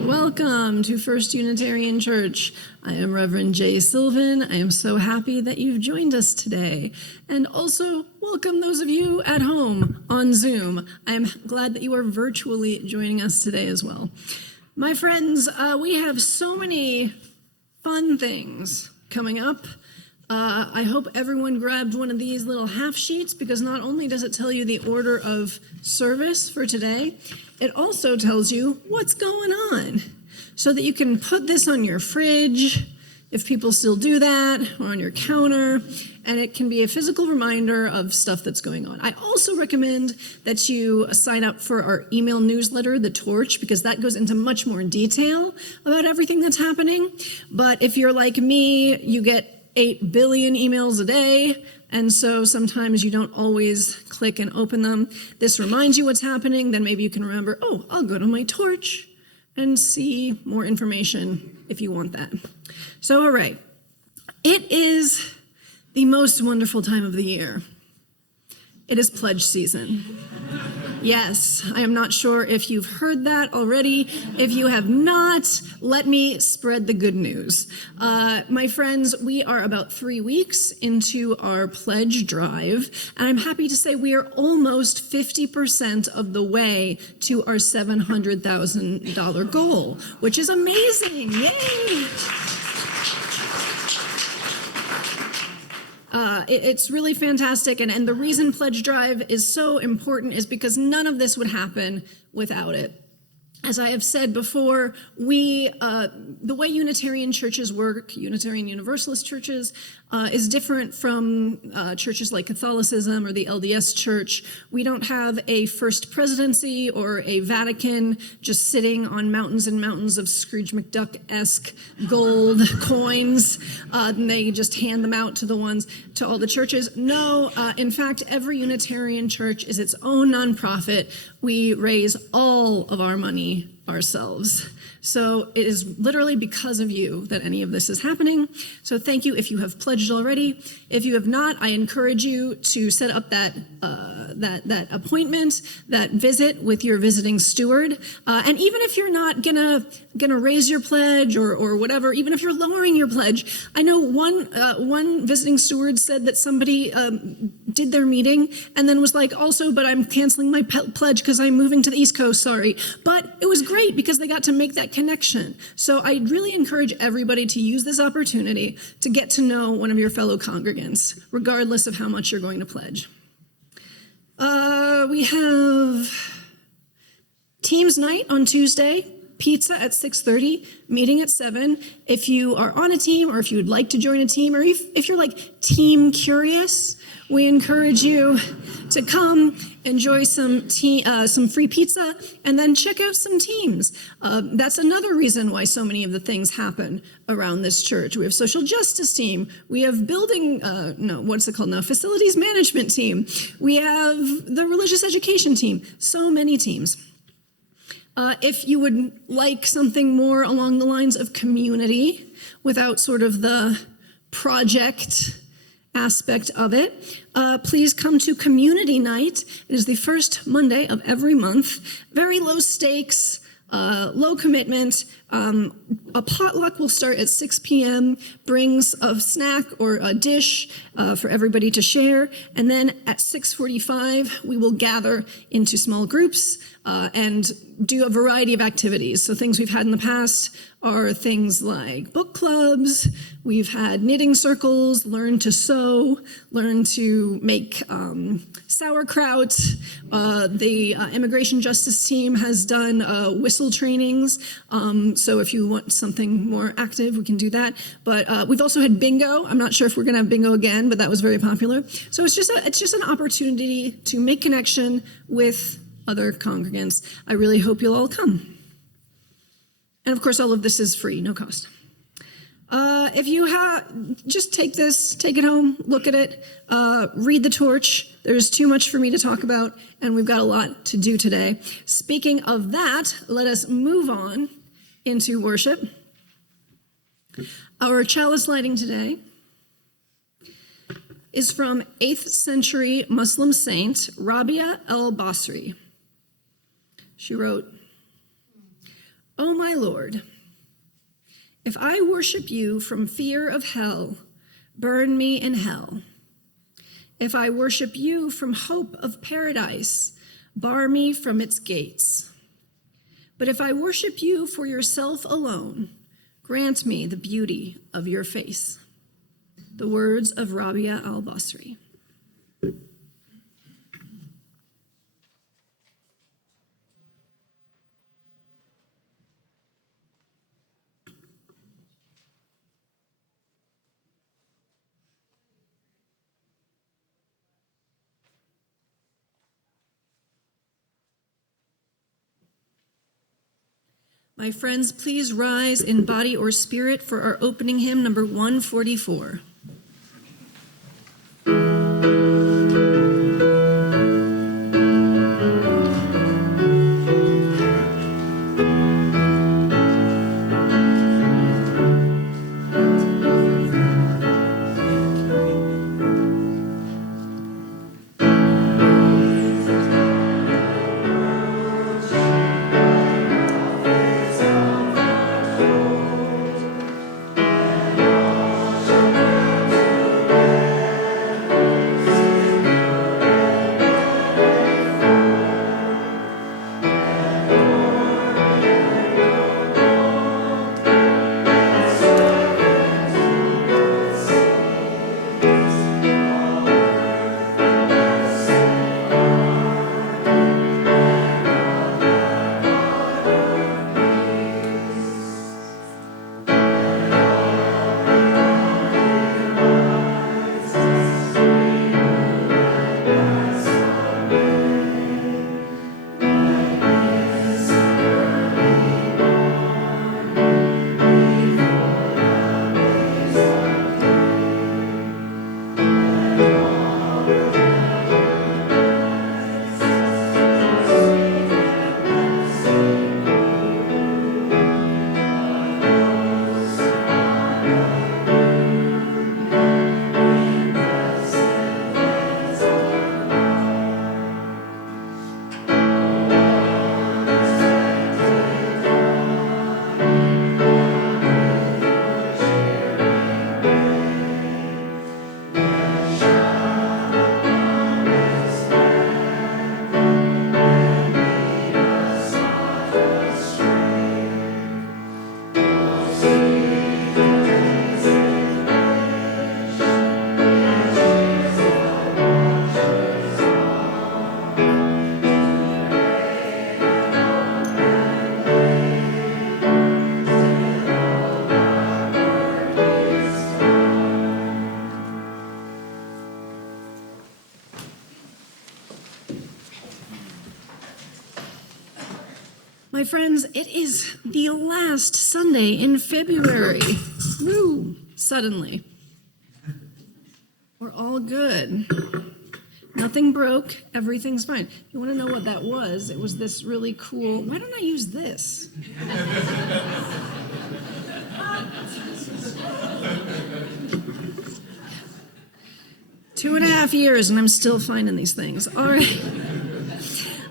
Welcome to First Unitarian Church. I am Reverend J. Sylvan. I am so happy that you've joined us today. And also, welcome those of you at home on Zoom. I am glad that you are virtually joining us today as well. My friends, we have so many fun things coming up. I hope everyone grabbed one of these little half sheets, because not only does it tell you the order of service for today, it also tells you what's going on, so that you can put this on your fridge, if people still do that, or on your counter, and it can be a physical reminder of stuff that's going on. I also recommend that you sign up for our email newsletter, The Torch, because that goes into much more detail about everything that's happening. But if you're like me, you get 8 billion emails a day, and so sometimes you don't always click and open them. This reminds you what's happening, then maybe you can remember, oh, I'll go to my Torch and see more information if you want that. So, all right, it is the most wonderful time of the year. It is pledge season. Yes, I am not sure if you've heard that already. If you have not, let me spread the good news. My friends, we are about 3 weeks into our pledge drive, and I'm happy to say we are almost 50% of the way to our $700,000 goal, which is amazing. Yay! It's really fantastic, and the reason Pledge Drive is so important is because none of this would happen without it. As I have said before, the way Unitarian churches work, Unitarian Universalist churches, is different from churches like Catholicism or the LDS Church. We don't have a first presidency or a Vatican just sitting on mountains and mountains of Scrooge McDuck-esque gold coins, and they just hand them out to all the churches. No, in fact, every Unitarian church is its own nonprofit. We raise all of our money ourselves. So it is literally because of you that any of this is happening. So thank you if you have pledged already. If you have not, I encourage you to set up that appointment, that visit with your visiting steward. And even if you're not gonna raise your pledge or whatever, even if you're lowering your pledge, I know one visiting steward said that somebody did their meeting and then was like, also, but I'm canceling my pledge because I'm moving to the East Coast, sorry. But it was great because they got to make that connection. So I really encourage everybody to use this opportunity to get to know one of your fellow congregants, regardless of how much you're going to pledge. We have Teams Night on Tuesday, pizza at 6:30, meeting at 7. If you are on a team or if you would like to join a team or if you're like team curious, we encourage you to come, enjoy some free pizza, and then check out some teams. That's another reason why so many of the things happen around this church. We have social justice team. We have facilities management team. We have the religious education team. So many teams. If you would like something more along the lines of community without sort of the project aspect of it, please come to Community Night. It is the first Monday of every month. Very low stakes, low commitment. A potluck will start at 6 p.m., brings a snack or a dish for everybody to share. And then at 6:45, we will gather into small groups and do a variety of activities. So things we've had in the past are things like book clubs. We've had knitting circles, learn to sew, learn to make sauerkraut. The immigration justice team has done whistle trainings. So if you want something more active, we can do that. But we've also had bingo. I'm not sure if we're going to have bingo again, but that was very popular. So it's just an opportunity to make connection with other congregants. I really hope you'll all come. And of course, all of this is free, no cost. If you just take it home, look at it, read the torch. There's too much for me to talk about, and we've got a lot to do today. Speaking of that, let us move on into worship. Our chalice lighting today is from 8th century Muslim saint Rabia al-Basri. She wrote, "O my Lord, if I worship you from fear of hell, burn me in hell. If I worship you from hope of paradise, bar me from its gates. But if I worship you for yourself alone, grant me the beauty of your face." The words of Rabia al-Basri. My friends, please rise in body or spirit for our opening hymn, number 144. My friends, it is the last Sunday in February. Woo! Suddenly. We're all good. Nothing broke. Everything's fine. You want to know what that was? It was this really cool... Why don't I use this? 2.5 years, and I'm still finding these things. All right.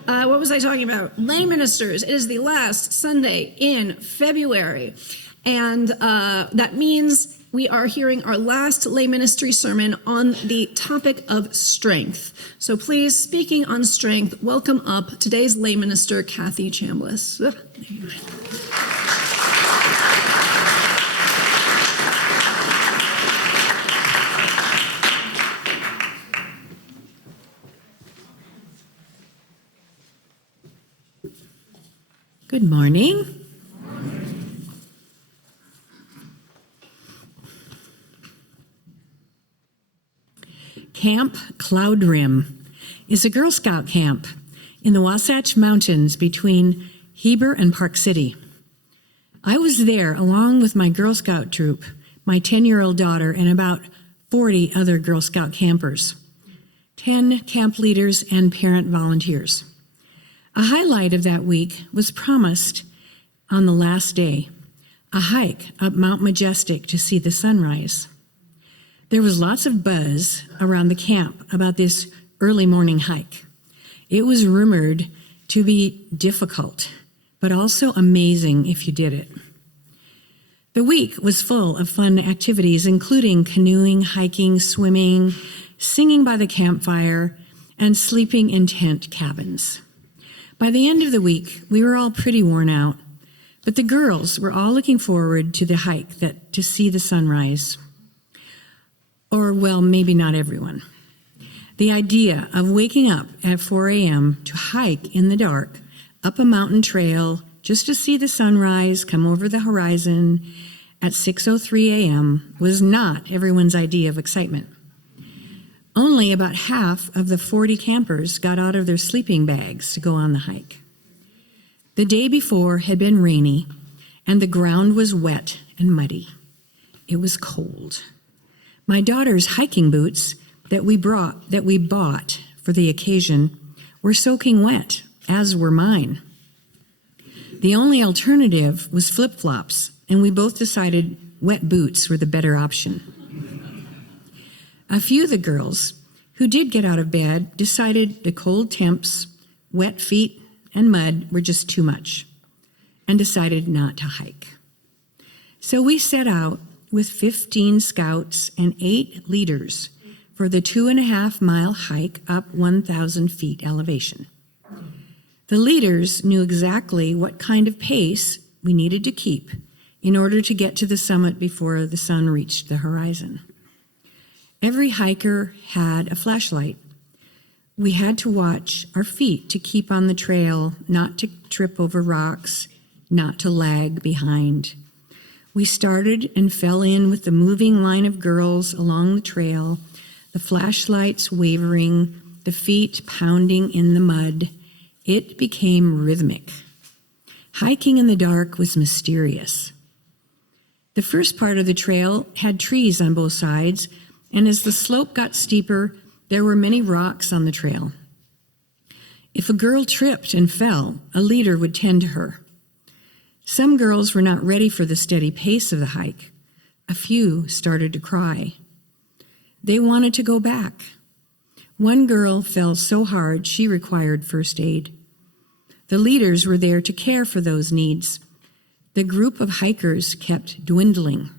What was I talking about? Lay ministers. It is the last Sunday in February. And that means we are hearing our last lay ministry sermon on the topic of strength. So please, speaking on strength, welcome up today's lay minister, Cathy Chambless. Good morning. Camp Cloud Rim is a Girl Scout camp in the Wasatch Mountains between Heber and Park City. I was there along with my Girl Scout troop, my 10-year-old daughter, and about 40 other Girl Scout campers, 10 camp leaders and parent volunteers. A highlight of that week was promised on the last day, a hike up Mount Majestic to see the sunrise. There was lots of buzz around the camp about this early morning hike. It was rumored to be difficult, but also amazing if you did it. The week was full of fun activities, including canoeing, hiking, swimming, singing by the campfire, and sleeping in tent cabins. By the end of the week, we were all pretty worn out, but the girls were all looking forward to the hike to see the sunrise. Or, well, maybe not everyone. The idea of waking up at 4 a.m. to hike in the dark up a mountain trail just to see the sunrise come over the horizon at 6:03 a.m. was not everyone's idea of excitement. Only about half of the 40 campers got out of their sleeping bags to go on the hike. The day before had been rainy, and the ground was wet and muddy. It was cold. My daughter's hiking boots that we bought for the occasion were soaking wet, as were mine. The only alternative was flip-flops, and we both decided wet boots were the better option. A few of the girls who did get out of bed decided the cold temps, wet feet, and mud were just too much, and decided not to hike. So we set out with 15 scouts and 8 leaders for the 2.5-mile hike up 1,000 feet elevation. The leaders knew exactly what kind of pace we needed to keep in order to get to the summit before the sun reached the horizon. Every hiker had a flashlight. We had to watch our feet to keep on the trail, not to trip over rocks, not to lag behind. We started and fell in with the moving line of girls along the trail, the flashlights wavering, the feet pounding in the mud. It became rhythmic. Hiking in the dark was mysterious. The first part of the trail had trees on both sides, and as the slope got steeper, there were many rocks on the trail. If a girl tripped and fell, a leader would tend to her. Some girls were not ready for the steady pace of the hike. A few started to cry. They wanted to go back. One girl fell so hard she required first aid. The leaders were there to care for those needs. The group of hikers kept dwindling.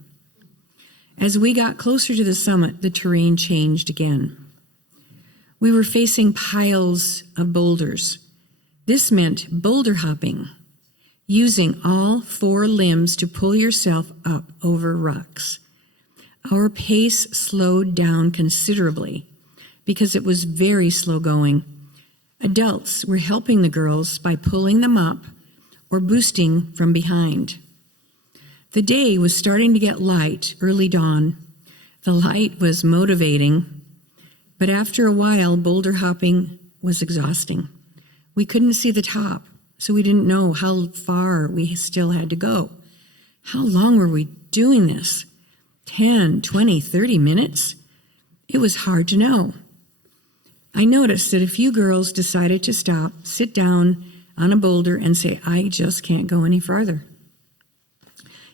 As we got closer to the summit, the terrain changed again. We were facing piles of boulders. This meant boulder hopping, using all 4 limbs to pull yourself up over rocks. Our pace slowed down considerably because it was very slow going. Adults were helping the girls by pulling them up or boosting from behind. The day was starting to get light, early dawn. The light was motivating, but after a while, boulder hopping was exhausting. We couldn't see the top, so we didn't know how far we still had to go. How long were we doing this? 10, 20, 30 minutes? It was hard to know. I noticed that a few girls decided to stop, sit down on a boulder, and say, I just can't go any farther.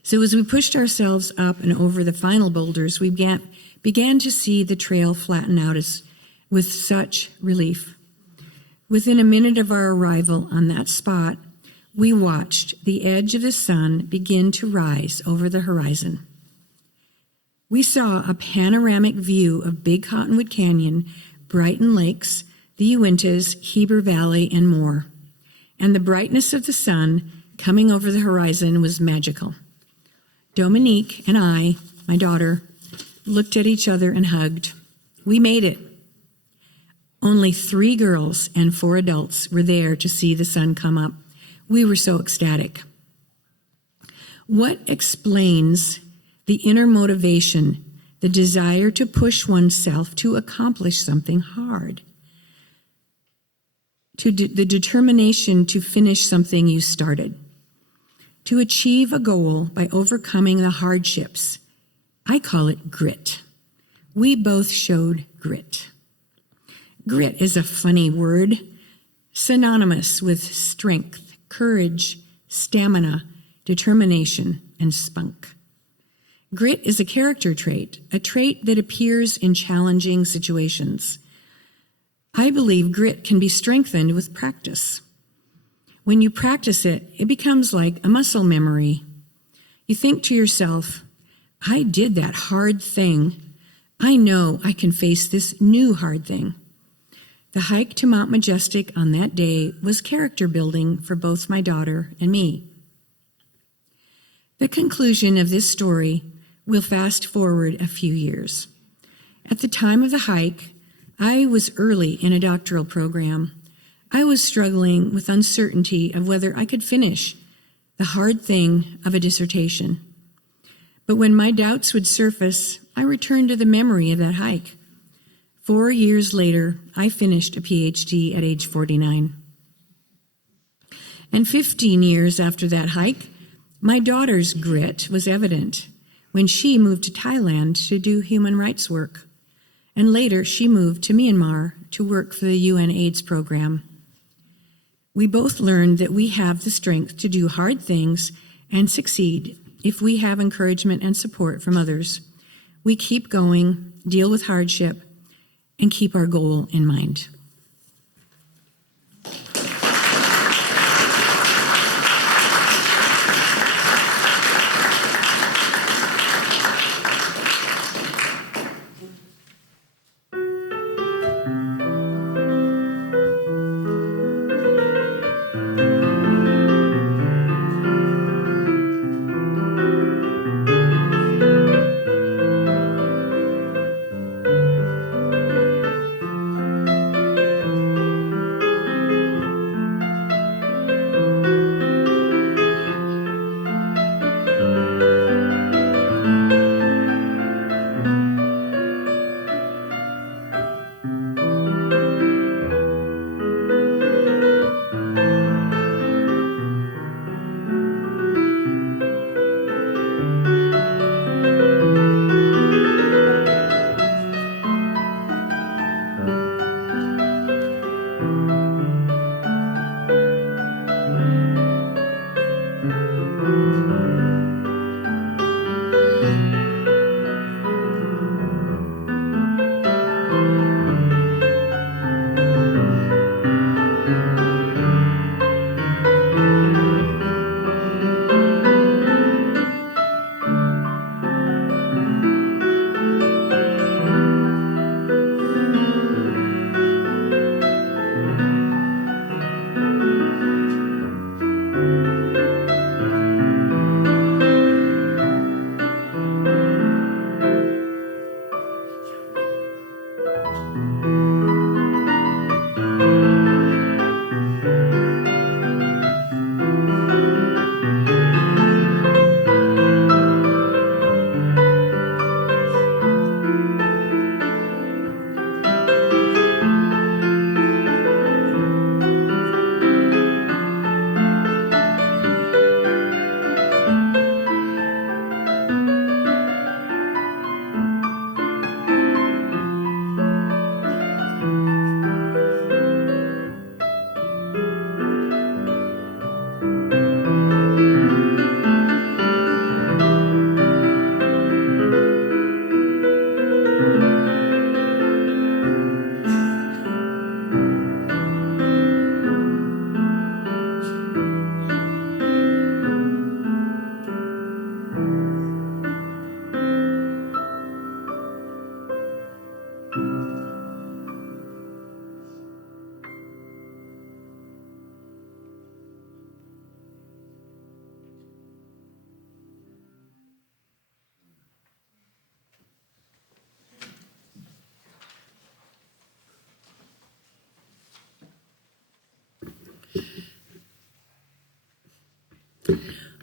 So as we pushed ourselves up and over the final boulders, we began to see the trail flatten out with such relief. Within a minute of our arrival on that spot, we watched the edge of the sun begin to rise over the horizon. We saw a panoramic view of Big Cottonwood Canyon, Brighton Lakes, the Uintas, Heber Valley, and more. And the brightness of the sun coming over the horizon was magical. Dominique and I, my daughter, looked at each other and hugged. We made it. Only 3 girls and 4 adults were there to see the sun come up. We were so ecstatic. What explains the inner motivation, the desire to push oneself to accomplish something hard? The determination to finish something you started, to achieve a goal by overcoming the hardships. I call it grit. We both showed grit. Grit is a funny word, synonymous with strength, courage, stamina, determination, and spunk. Grit is a character trait, a trait that appears in challenging situations. I believe grit can be strengthened with practice. When you practice it, it becomes like a muscle memory. You think to yourself, I did that hard thing. I know I can face this new hard thing. The hike to Mount Majestic on that day was character building for both my daughter and me. The conclusion of this story will fast forward a few years. At the time of the hike, I was early in a doctoral program. I was struggling with uncertainty of whether I could finish the hard thing of a dissertation. But when my doubts would surface, I returned to the memory of that hike. 4 years later, I finished a PhD at age 49. And 15 years after that hike, my daughter's grit was evident when she moved to Thailand to do human rights work. And later, she moved to Myanmar to work for the UN AIDS program. We both learned that we have the strength to do hard things and succeed if we have encouragement and support from others. We keep going, deal with hardship, and keep our goal in mind.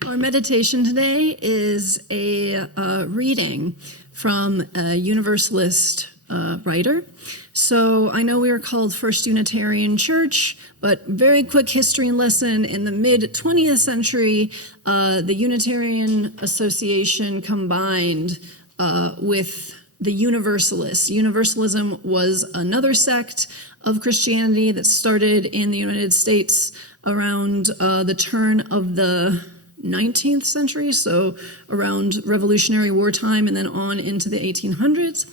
Our meditation today is a reading from a Universalist writer. So I know we were called First Unitarian Church, but very quick history lesson. In the mid-20th century, the Unitarian Association combined with the Universalists. Universalism was another sect of Christianity that started in the United States around the turn of the 19th century, so around Revolutionary War time and then on into the 1800s.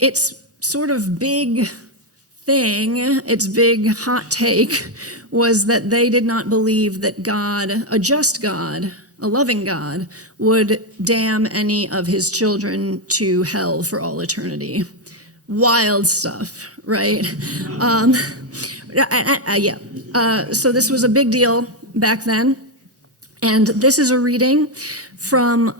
Its sort of big thing, its big hot take, was that they did not believe that God, a just God, a loving God, would damn any of his children to hell for all eternity. Wild stuff, right? So this was a big deal back then. And this is a reading from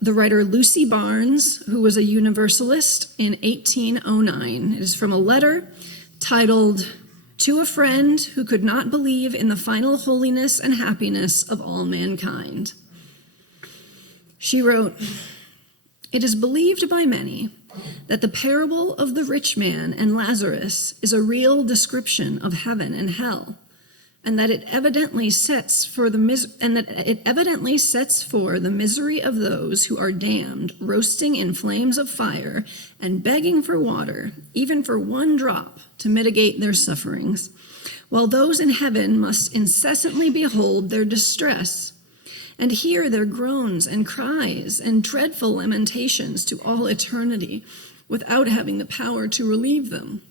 the writer Lucy Barnes, who was a Universalist in 1809. It is from a letter titled, "To a Friend Who Could Not Believe in the Final Holiness and Happiness of All Mankind." She wrote, "It is believed by many that the parable of the rich man and Lazarus is a real description of heaven and hell, and that it evidently sets for the misery of those who are damned, roasting in flames of fire and begging for water, even for one drop, to mitigate their sufferings, while those in heaven must incessantly behold their distress and hear their groans and cries and dreadful lamentations to all eternity, without having the power to relieve them.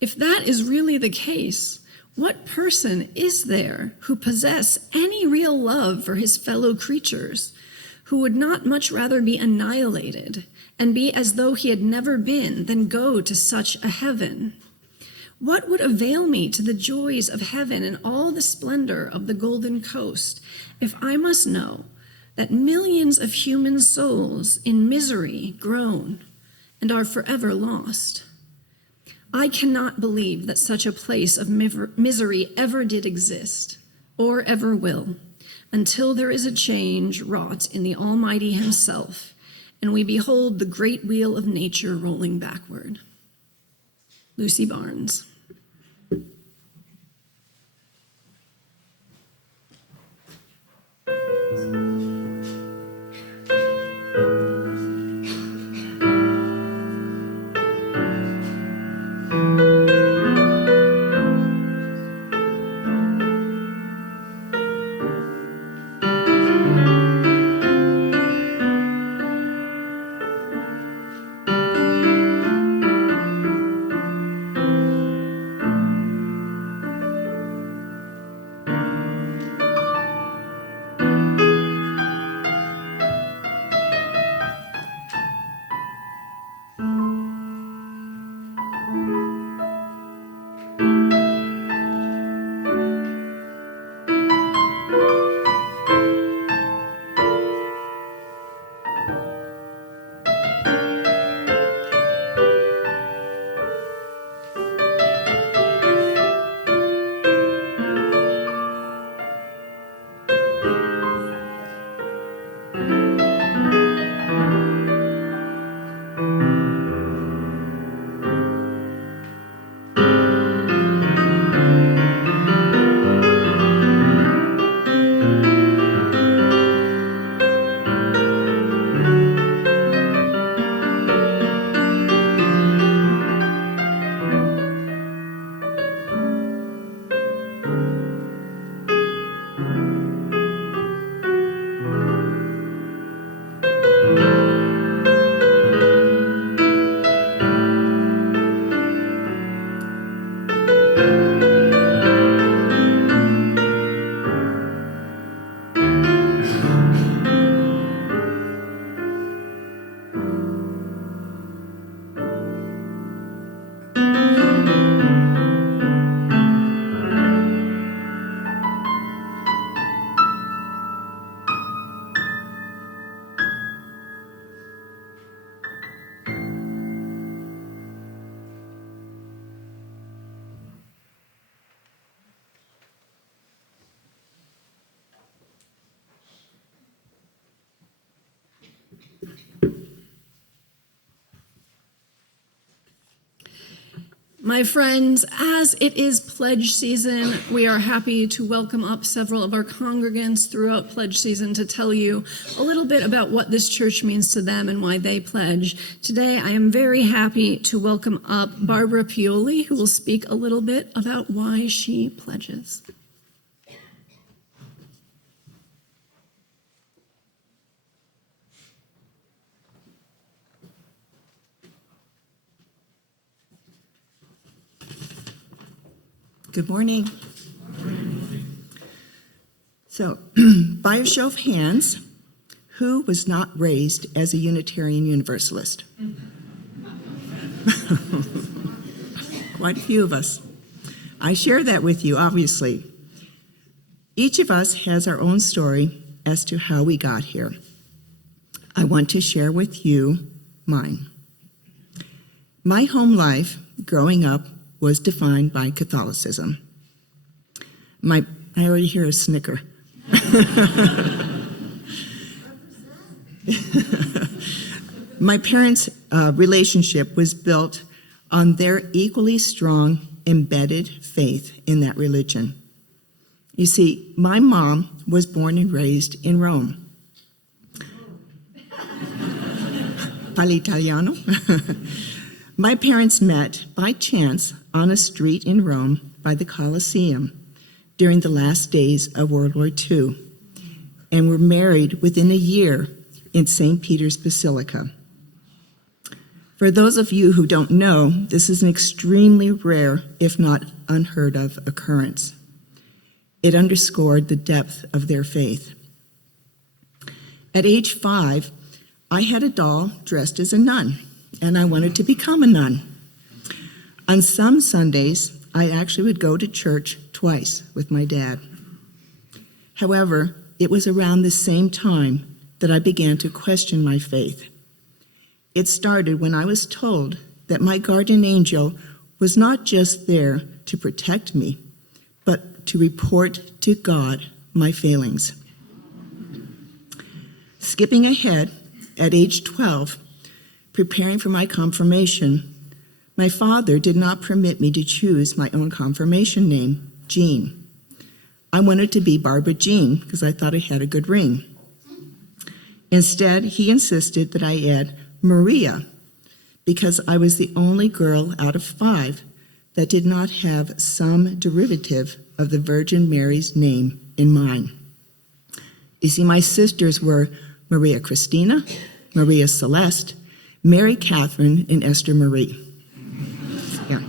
If that is really the case, what person is there who possess any real love for his fellow creatures, who would not much rather be annihilated and be as though he had never been than go to such a heaven? What would avail me to the joys of heaven and all the splendor of the golden coast, if I must know that millions of human souls in misery groan and are forever lost? I cannot believe that such a place of misery ever did exist, or ever will, until there is a change wrought in the Almighty himself, and we behold the great wheel of nature rolling backward." Lucy Barnes. My friends, as it is pledge season, we are happy to welcome up several of our congregants throughout pledge season to tell you a little bit about what this church means to them and why they pledge. Today, I am very happy to welcome up Barbara Pioli, who will speak a little bit about why she pledges. Good morning. So, by a show of hands, who was not raised as a Unitarian Universalist? Quite a few of us. I share that with you, obviously. Each of us has our own story as to how we got here. I want to share with you mine. My home life growing up was defined by Catholicism. I already hear a snicker. My parents' relationship was built on their equally strong, embedded faith in that religion. You see, my mom was born and raised in Rome. Parli Italiano? My parents met by chance on a street in Rome by the Colosseum during the last days of World War II and were married within a year in St. Peter's Basilica. For those of you who don't know, this is an extremely rare, if not unheard of, occurrence. It underscored the depth of their faith. At age 5, I had a doll dressed as a nun, and I wanted to become a nun. On some Sundays, I actually would go to church twice with my dad. However, it was around the same time that I began to question my faith. It started when I was told that my guardian angel was not just there to protect me, but to report to God my failings. Skipping ahead, at age 12, preparing for my confirmation, my father did not permit me to choose my own confirmation name, Jean. I wanted to be Barbara Jean because I thought I had a good ring. Instead, he insisted that I add Maria because I was the only girl out of 5 that did not have some derivative of the Virgin Mary's name in mine. You see, my sisters were Maria Christina, Maria Celeste, Mary Catherine, and Esther Marie. Yeah.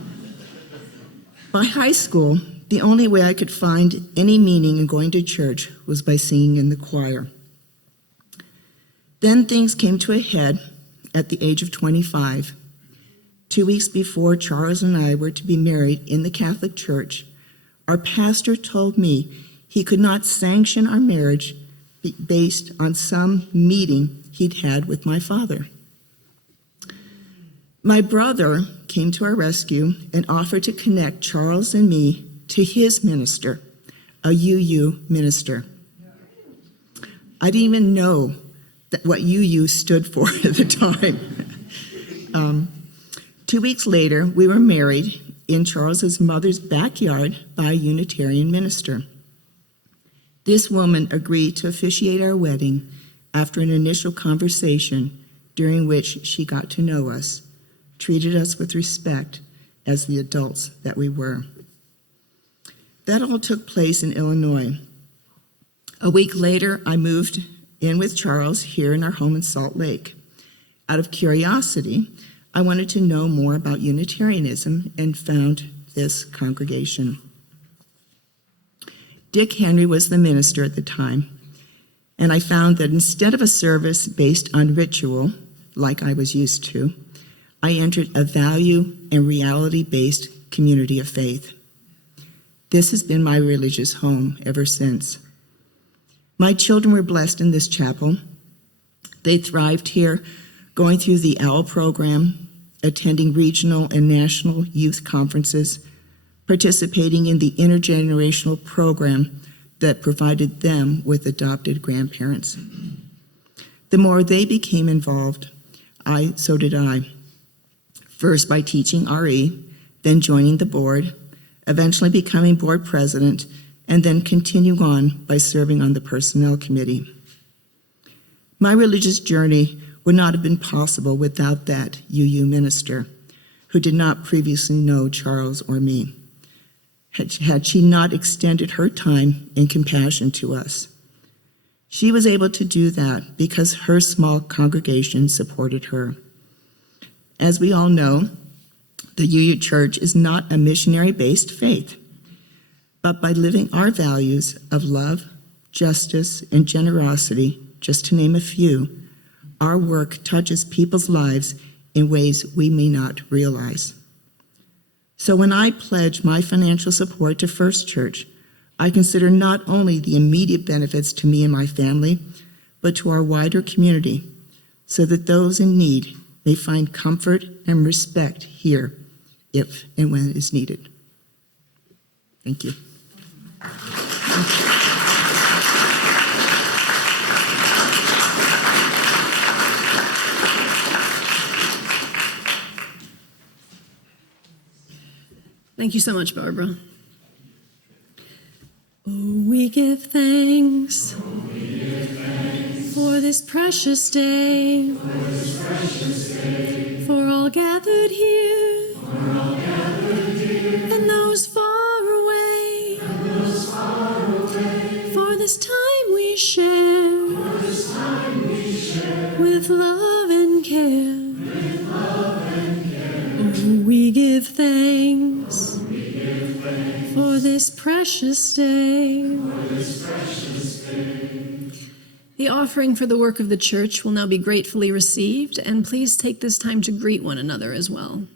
By high school, the only way I could find any meaning in going to church was by singing in the choir. Then things came to a head at the age of 25. 2 weeks before Charles and I were to be married in the Catholic Church, our pastor told me he could not sanction our marriage based on some meeting he'd had with my father. My brother came to our rescue and offered to connect Charles and me to his minister, a UU minister. I didn't even know what UU stood for at the time. 2 weeks later, we were married in Charles's mother's backyard by a Unitarian minister. This woman agreed to officiate our wedding after an initial conversation during which she got to know us, treated us with respect as the adults that we were. That all took place in Illinois. A week later, I moved in with Charles here in our home in Salt Lake. Out of curiosity, I wanted to know more about Unitarianism and found this congregation. Dick Henry was the minister at the time, and I found that instead of a service based on ritual, like I was used to, I entered a value and reality-based community of faith. This has been my religious home ever since. My children were blessed in this chapel. They thrived here, going through the OWL program, attending regional and national youth conferences, participating in the intergenerational program that provided them with adopted grandparents. The more they became involved, so did I. First by teaching RE, then joining the board, eventually becoming board president, and then continue on by serving on the personnel committee. My religious journey would not have been possible without that UU minister, who did not previously know Charles or me, had she not extended her time and compassion to us. She was able to do that because her small congregation supported her. As we all know, the UU Church is not a missionary-based faith, but by living our values of love, justice, and generosity, just to name a few, our work touches people's lives in ways we may not realize. So when I pledge my financial support to First Church, I consider not only the immediate benefits to me and my family, but to our wider community, so that those in need may find comfort and respect here, if and when it is needed. Thank you. Thank you so much, Barbara. Oh, we give thanks, for this precious day, for all gathered here, and those far away, for this time we share, with love and care. Oh, we give thanks for this precious day. The offering for the work of the church will now be gratefully received, and please take this time to greet one another as well.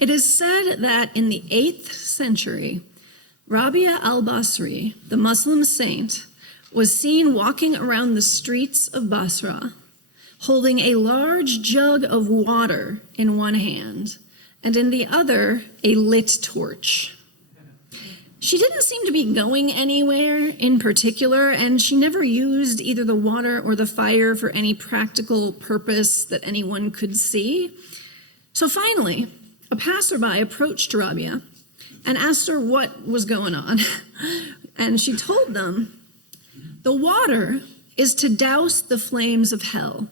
It is said that in the 8th century, Rabia al-Basri, the Muslim saint, was seen walking around the streets of Basra, holding a large jug of water in one hand, and in the other, a lit torch. She didn't seem to be going anywhere in particular, and she never used either the water or the fire for any practical purpose that anyone could see. So finally, a passerby approached Rabia and asked her what was going on. And she told them, the water is to douse the flames of hell,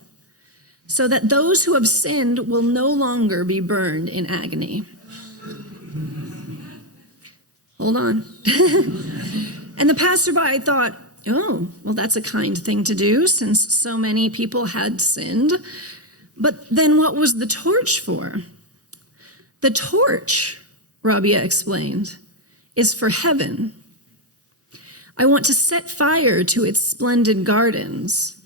so that those who have sinned will no longer be burned in agony. Hold on. And the passerby thought, oh, well, that's a kind thing to do since so many people had sinned. But then what was the torch for? The torch, Rabia explained, is for heaven. I want to set fire to its splendid gardens,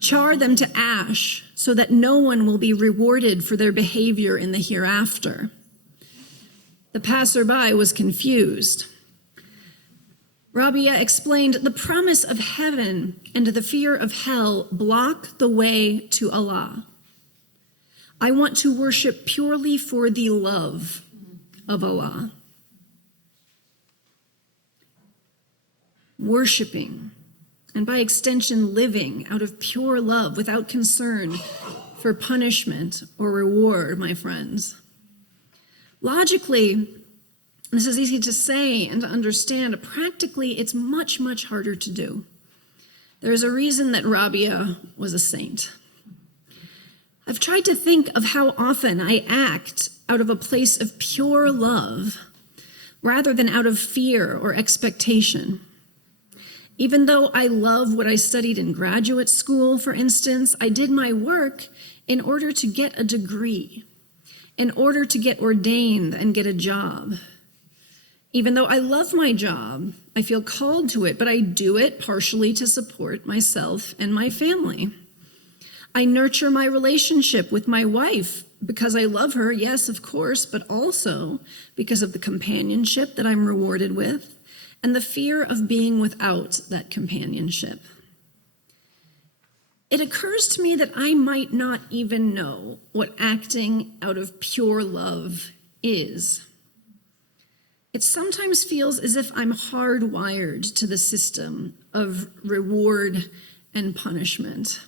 char them to ash so that no one will be rewarded for their behavior in the hereafter. The passerby was confused. Rabia explained the promise of heaven and the fear of hell block the way to Allah. I want to worship purely for the love of Allah. Worshiping and by extension, living out of pure love without concern for punishment or reward, my friends. Logically, this is easy to say and to understand. Practically, it's much, much harder to do. There's a reason that Rabia was a saint. I've tried to think of how often I act out of a place of pure love rather than out of fear or expectation. Even though I love what I studied in graduate school, for instance, I did my work in order to get a degree, in order to get ordained and get a job. Even though I love my job, I feel called to it, but I do it partially to support myself and my family. I nurture my relationship with my wife because I love her, yes, of course, but also because of the companionship that I'm rewarded with and the fear of being without that companionship. It occurs to me that I might not even know what acting out of pure love is. It sometimes feels as if I'm hardwired to the system of reward and punishment.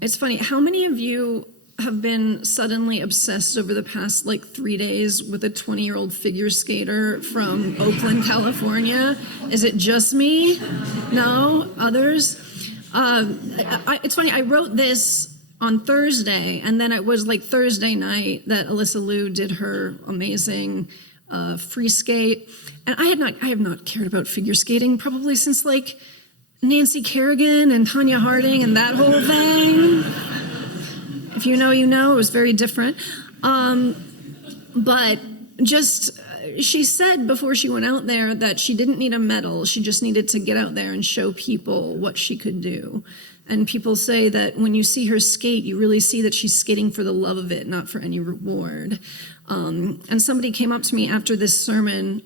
It's funny, how many of you have been suddenly obsessed over the past 3 days with a 20-year-old figure skater from Oakland, California? Is it just me? No? Others? It's funny, I wrote this on Thursday, and then it was Thursday night that Alyssa Liu did her amazing free skate. And I have not cared about figure skating probably since Nancy Kerrigan and Tanya Harding and that whole thing. If you know, you know. It was very different. But she said before she went out there that she didn't need a medal. She just needed to get out there and show people what she could do. And people say that when you see her skate, you really see that she's skating for the love of it, not for any reward. And somebody came up to me after this sermon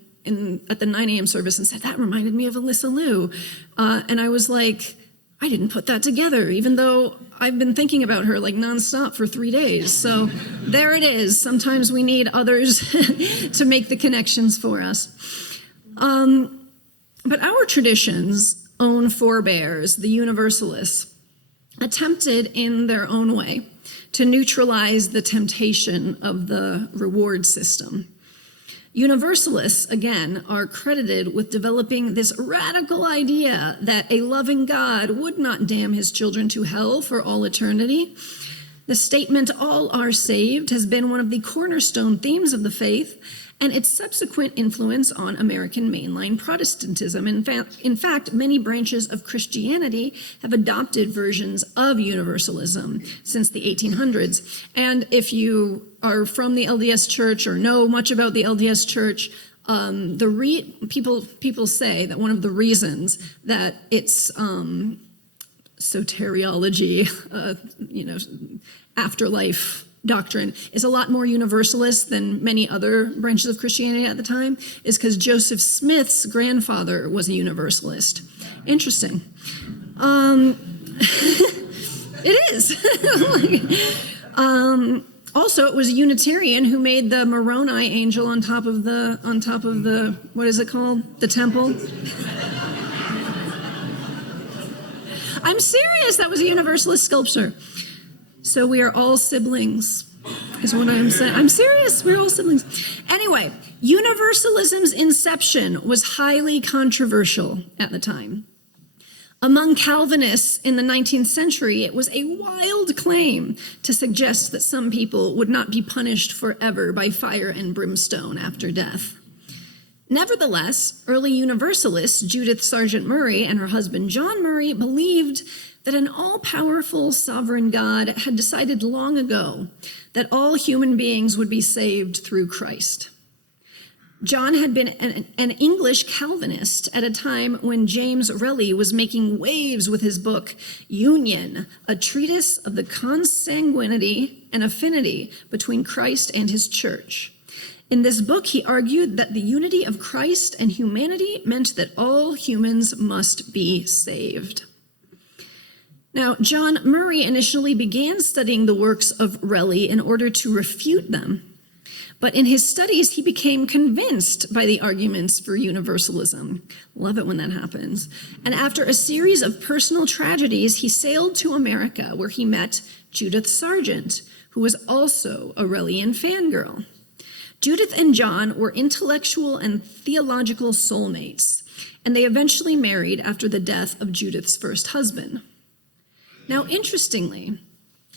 at the 9 a.m. service and said, that reminded me of Alyssa Liu. And I was like, I didn't put that together, even though I've been thinking about her nonstop for 3 days. So there it is. Sometimes we need others to make the connections for us. But our traditions' own forebears, the Universalists, attempted in their own way to neutralize the temptation of the reward system. Universalists, again, are credited with developing this radical idea that a loving God would not damn his children to hell for all eternity. The statement, all are saved, has been one of the cornerstone themes of the faith and its subsequent influence on American mainline Protestantism. In fact, many branches of Christianity have adopted versions of universalism since the 1800s. And if you are from the LDS Church or know much about the LDS Church, people say that one of the reasons that its soteriology, afterlife doctrine is a lot more universalist than many other branches of Christianity at the time is because Joseph Smith's grandfather was a universalist. Interesting. It is. Also, it was a Unitarian who made the Moroni angel on top of the what is it called? The temple. I'm serious. That was a Universalist sculpture. So we are all siblings, is what I'm saying. I'm serious, we're all siblings. Anyway, Universalism's inception was highly controversial at the time. Among Calvinists in the 19th century, it was a wild claim to suggest that some people would not be punished forever by fire and brimstone after death. Nevertheless, early Universalists Judith Sargent Murray and her husband John Murray believed that an all-powerful sovereign God had decided long ago that all human beings would be saved through Christ. John had been an English Calvinist at a time when James Relly was making waves with his book, Union, a treatise of the consanguinity and affinity between Christ and his church. In this book, he argued that the unity of Christ and humanity meant that all humans must be saved. Now, John Murray initially began studying the works of Relly in order to refute them. But in his studies, he became convinced by the arguments for universalism. Love it when that happens. And after a series of personal tragedies, he sailed to America, where he met Judith Sargent, who was also a Aurelian fangirl. Judith and John were intellectual and theological soulmates, and they eventually married after the death of Judith's first husband. Now, interestingly,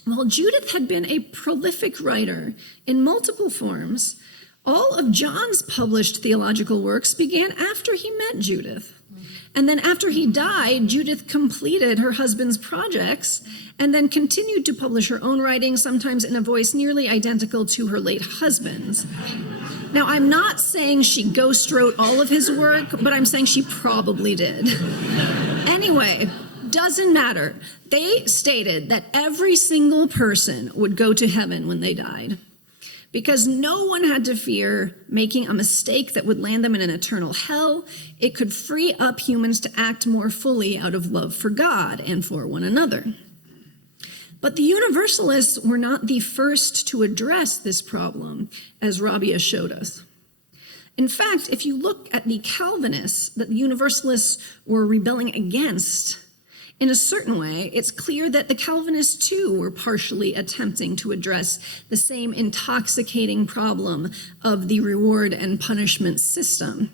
while Judith had been a prolific writer in multiple forms, all of John's published theological works began after he met Judith. And then after he died, Judith completed her husband's projects and then continued to publish her own writings, sometimes in a voice nearly identical to her late husband's. Now, I'm not saying she ghost wrote all of his work, but I'm saying she probably did. Anyway, doesn't matter. They stated that every single person would go to heaven when they died, because no one had to fear making a mistake that would land them in an eternal hell. It could free up humans to act more fully out of love for God and for one another. But the Universalists were not the first to address this problem, as Rabia showed us. In fact, if you look at the Calvinists that the Universalists were rebelling against, in a certain way, it's clear that the Calvinists, too, were partially attempting to address the same intoxicating problem of the reward and punishment system.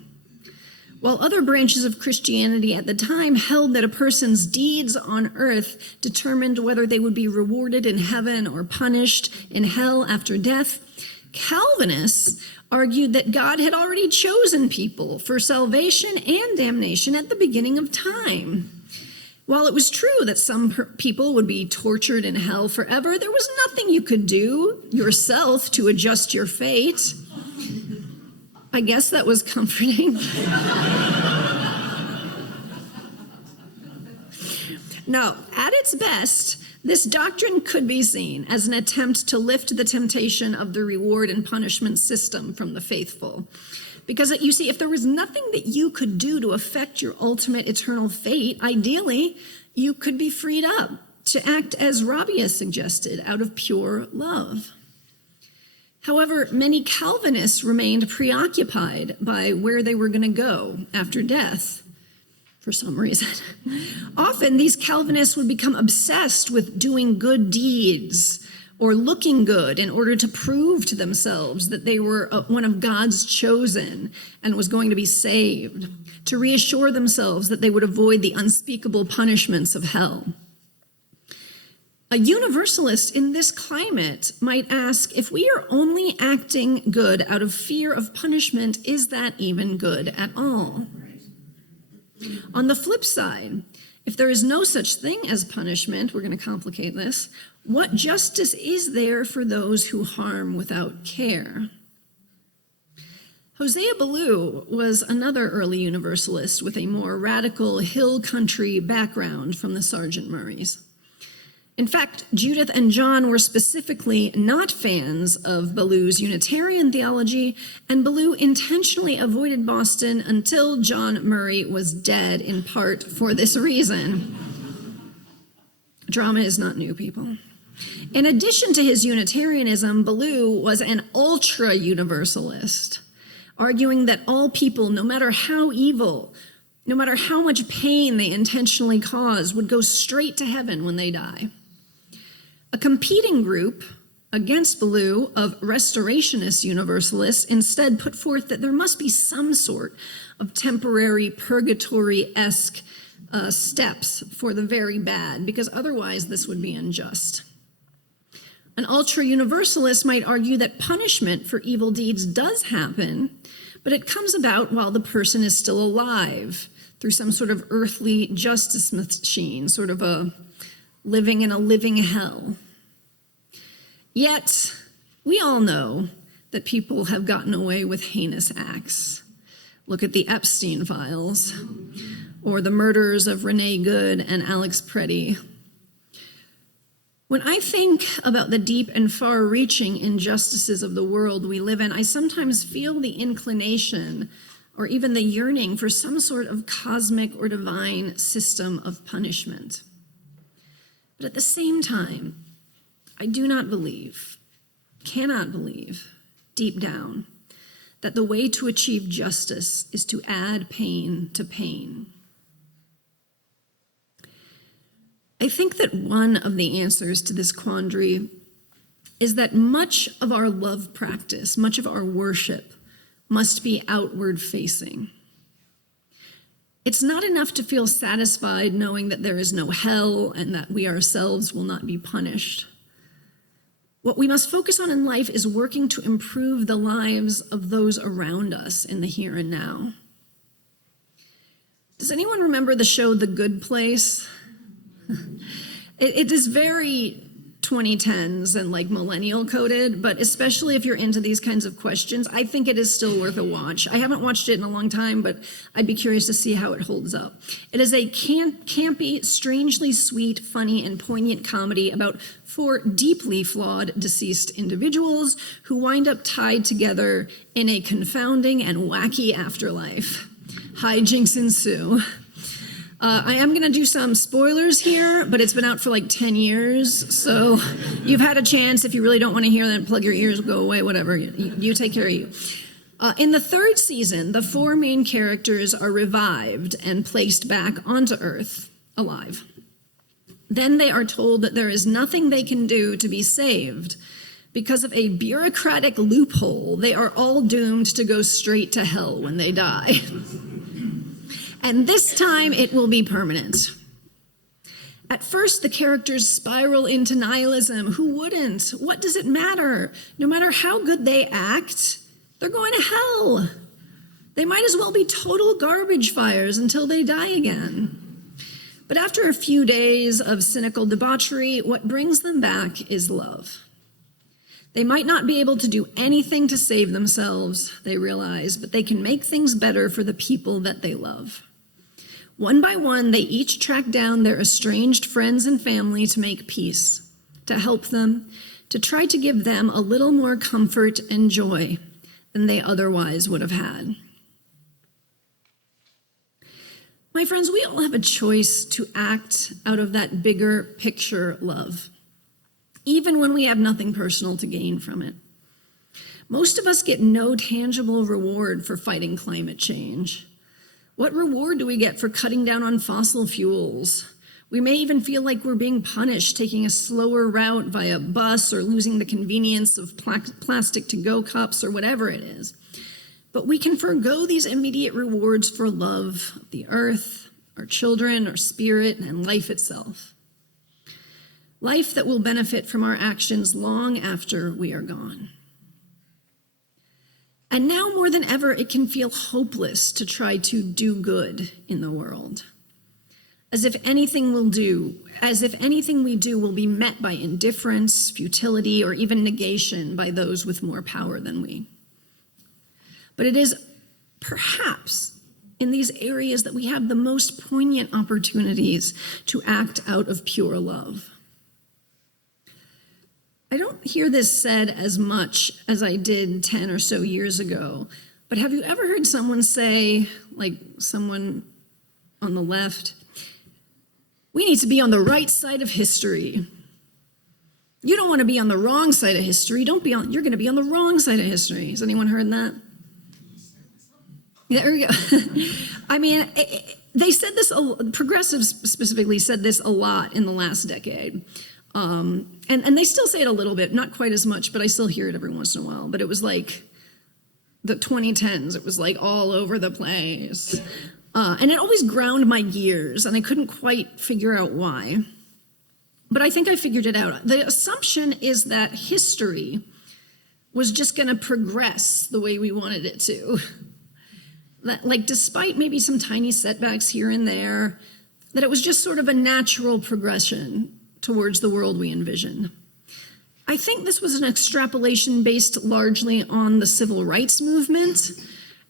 While other branches of Christianity at the time held that a person's deeds on earth determined whether they would be rewarded in heaven or punished in hell after death, Calvinists argued that God had already chosen people for salvation and damnation at the beginning of time. While it was true that some people would be tortured in hell forever, there was nothing you could do yourself to adjust your fate. I guess that was comforting. No, at its best, this doctrine could be seen as an attempt to lift the temptation of the reward and punishment system from the faithful. Because you see, if there was nothing that you could do to affect your ultimate eternal fate, ideally, you could be freed up to act as Rabia suggested, out of pure love. However, many Calvinists remained preoccupied by where they were going to go after death, for some reason. Often, these Calvinists would become obsessed with doing good deeds or looking good in order to prove to themselves that they were one of God's chosen and was going to be saved, to reassure themselves that they would avoid the unspeakable punishments of hell. A universalist in this climate might ask, if we are only acting good out of fear of punishment, is that even good at all? On the flip side, if there is no such thing as punishment, we're going to complicate this, what justice is there for those who harm without care? Hosea Ballou was another early universalist with a more radical hill country background from the Sargent Murrays. In fact, Judith and John were specifically not fans of Ballou's Unitarian theology, and Ballou intentionally avoided Boston until John Murray was dead, in part for this reason. Drama is not new, people. In addition to his Unitarianism, Ballou was an ultra-universalist, arguing that all people, no matter how evil, no matter how much pain they intentionally cause, would go straight to heaven when they die. A competing group against Ballou of restorationist universalists instead put forth that there must be some sort of temporary purgatory-esque steps for the very bad, because otherwise this would be unjust. An ultra-universalist might argue that punishment for evil deeds does happen, but it comes about while the person is still alive through some sort of earthly justice machine, sort of a living in a living hell. Yet, we all know that people have gotten away with heinous acts. Look at the Epstein files, or the murders of Renee Good and Alex Preddy. When I think about the deep and far-reaching injustices of the world we live in, I sometimes feel the inclination or even the yearning for some sort of cosmic or divine system of punishment. But at the same time, I do not believe, cannot believe, deep down, that the way to achieve justice is to add pain to pain. I think that one of the answers to this quandary is that much of our love practice, much of our worship, must be outward facing. It's not enough to feel satisfied knowing that there is no hell and that we ourselves will not be punished. What we must focus on in life is working to improve the lives of those around us in the here and now. Does anyone remember the show The Good Place? It is very 2010s and like millennial coded, but especially if you're into these kinds of questions, I think it is still worth a watch. I haven't watched it in a long time, but I'd be curious to see how it holds up. It is a campy, strangely sweet, funny, and poignant comedy about 4 deeply flawed deceased individuals who wind up tied together in a confounding and wacky afterlife. Hijinks ensue. I am going to do some spoilers here, but it's been out for like 10 years, so you've had a chance. If you really don't want to hear that, plug your ears, go away, whatever. You take care of you. In the 3rd season, the 4 main characters are revived and placed back onto Earth, alive. Then they are told that there is nothing they can do to be saved. Because of a bureaucratic loophole, they are all doomed to go straight to hell when they die. And this time it will be permanent. At first, the characters spiral into nihilism. Who wouldn't? What does it matter? No matter how good they act, they're going to hell. They might as well be total garbage fires until they die again. But after a few days of cynical debauchery, what brings them back is love. They might not be able to do anything to save themselves, they realize, but they can make things better for the people that they love. One by one, they each track down their estranged friends and family to make peace, to help them, to try to give them a little more comfort and joy than they otherwise would have had. My friends, we all have a choice to act out of that bigger picture love, even when we have nothing personal to gain from it. Most of us get no tangible reward for fighting climate change. What reward do we get for cutting down on fossil fuels? We may even feel like we're being punished, taking a slower route via bus or losing the convenience of plastic to-go cups or whatever it is. But we can forego these immediate rewards for love of the earth, our children, our spirit, and life itself. Life that will benefit from our actions long after we are gone. And now more than ever, it can feel hopeless to try to do good in the world. As if anything we do will be met by indifference, futility, or even negation by those with more power than we. But it is perhaps in these areas that we have the most poignant opportunities to act out of pure love. I don't hear this said as much as I did 10 or so years ago, but have you ever heard someone say, like someone on the left, we need to be on the right side of history. You don't want to be on the wrong side of history. You're going to be on the wrong side of history. Has anyone heard that? There we go. I mean, they said this, progressives specifically said this a lot in the last decade. And they still say it a little bit, not quite as much, but I still hear it every once in a while. But it was like the 2010s, it was like all over the place. And it always ground my gears, and I couldn't quite figure out why. But I think I figured it out. The assumption is that history was just going to progress the way we wanted it to. That, like, despite maybe some tiny setbacks here and there, that it was just sort of a natural progression towards the world we envision. I think this was an extrapolation based largely on the civil rights movement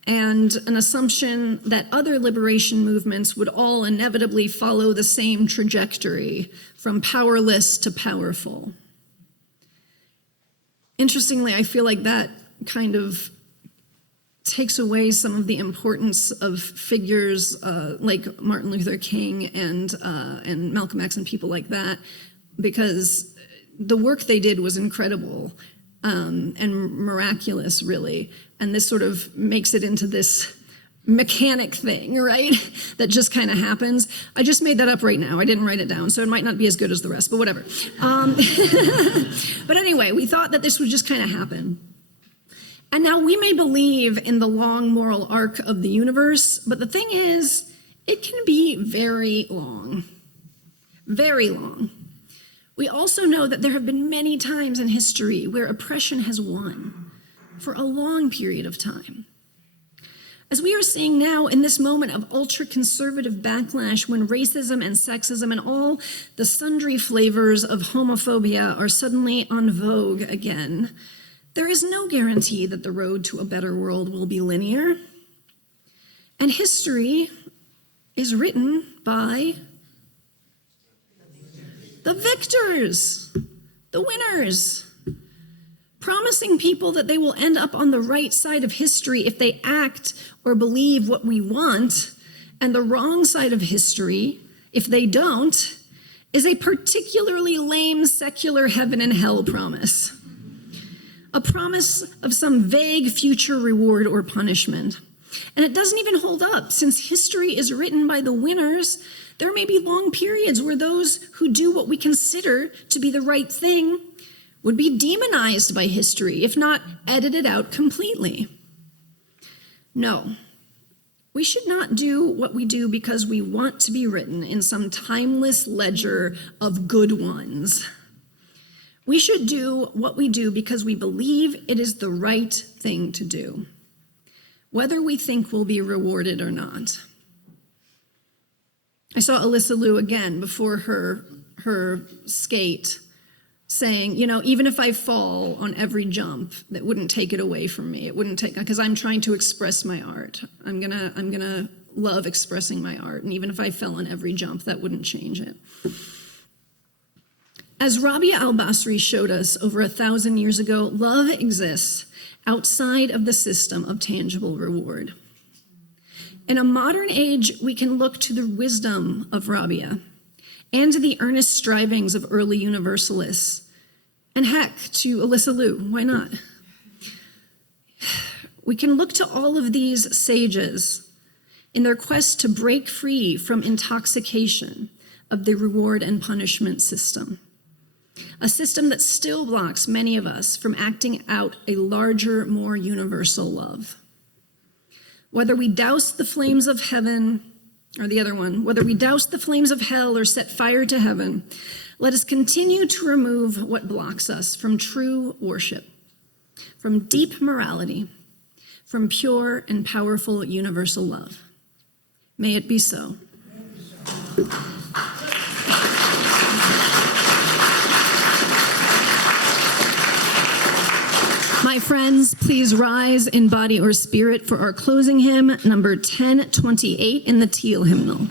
and an assumption that other liberation movements would all inevitably follow the same trajectory from powerless to powerful. Interestingly, I feel like that kind of takes away some of the importance of figures like Martin Luther King and Malcolm X and people like that, because the work they did was incredible. and miraculous, really. And this sort of makes it into this mechanic thing, right? That just kind of happens. I just made that up right now. I didn't write it down, so it might not be as good as the rest, but whatever. But anyway, we thought that this would just kind of happen. And now we may believe in the long moral arc of the universe, but the thing is, it can be very long. Very long. We also know that there have been many times in history where oppression has won for a long period of time. As we are seeing now in this moment of ultra-conservative backlash when racism and sexism and all the sundry flavors of homophobia are suddenly en vogue again, there is no guarantee that the road to a better world will be linear. And history is written by the victors, the winners, promising people that they will end up on the right side of history if they act or believe what we want, and the wrong side of history, if they don't, is a particularly lame secular heaven and hell promise. A promise of some vague future reward or punishment. And it doesn't even hold up. Since history is written by the winners, there may be long periods where those who do what we consider to be the right thing would be demonized by history, if not edited out completely. No, we should not do what we do because we want to be written in some timeless ledger of good ones. We should do what we do because we believe it is the right thing to do, whether we think we'll be rewarded or not. I saw Alyssa Liu again before her skate saying, even if I fall on every jump, that wouldn't take it away from me. It wouldn't take, because I'm trying to express my art. I'm gonna love expressing my art. And even if I fell on every jump, that wouldn't change it. As Rabia al-Basri showed us over 1,000 years ago, love exists outside of the system of tangible reward. In a modern age, we can look to the wisdom of Rabia and to the earnest strivings of early universalists, and heck, to Alyssa Liu, why not? We can look to all of these sages in their quest to break free from intoxication of the reward and punishment system, a system that still blocks many of us from acting out a larger, more universal love. Whether we douse the flames of heaven, or the other one, whether we douse the flames of hell or set fire to heaven, let us continue to remove what blocks us from true worship, from deep morality, from pure and powerful universal love. May it be so. My friends, please rise in body or spirit for our closing hymn, number 1028 in the Teal hymnal.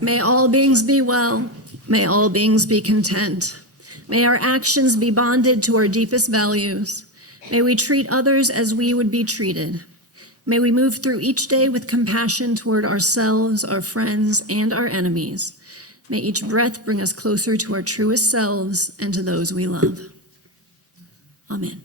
May all beings be well. May all beings be content. May our actions be bonded to our deepest values. May we treat others as we would be treated. May we move through each day with compassion toward ourselves, our friends, and our enemies. May each breath bring us closer to our truest selves and to those we love. Amen.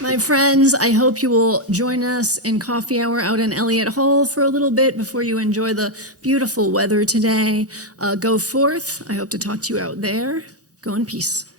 My friends, I hope you will join us in coffee hour out in Elliott Hall for a little bit before you enjoy the beautiful weather today. Go forth. I hope to talk to you out there. Go in peace.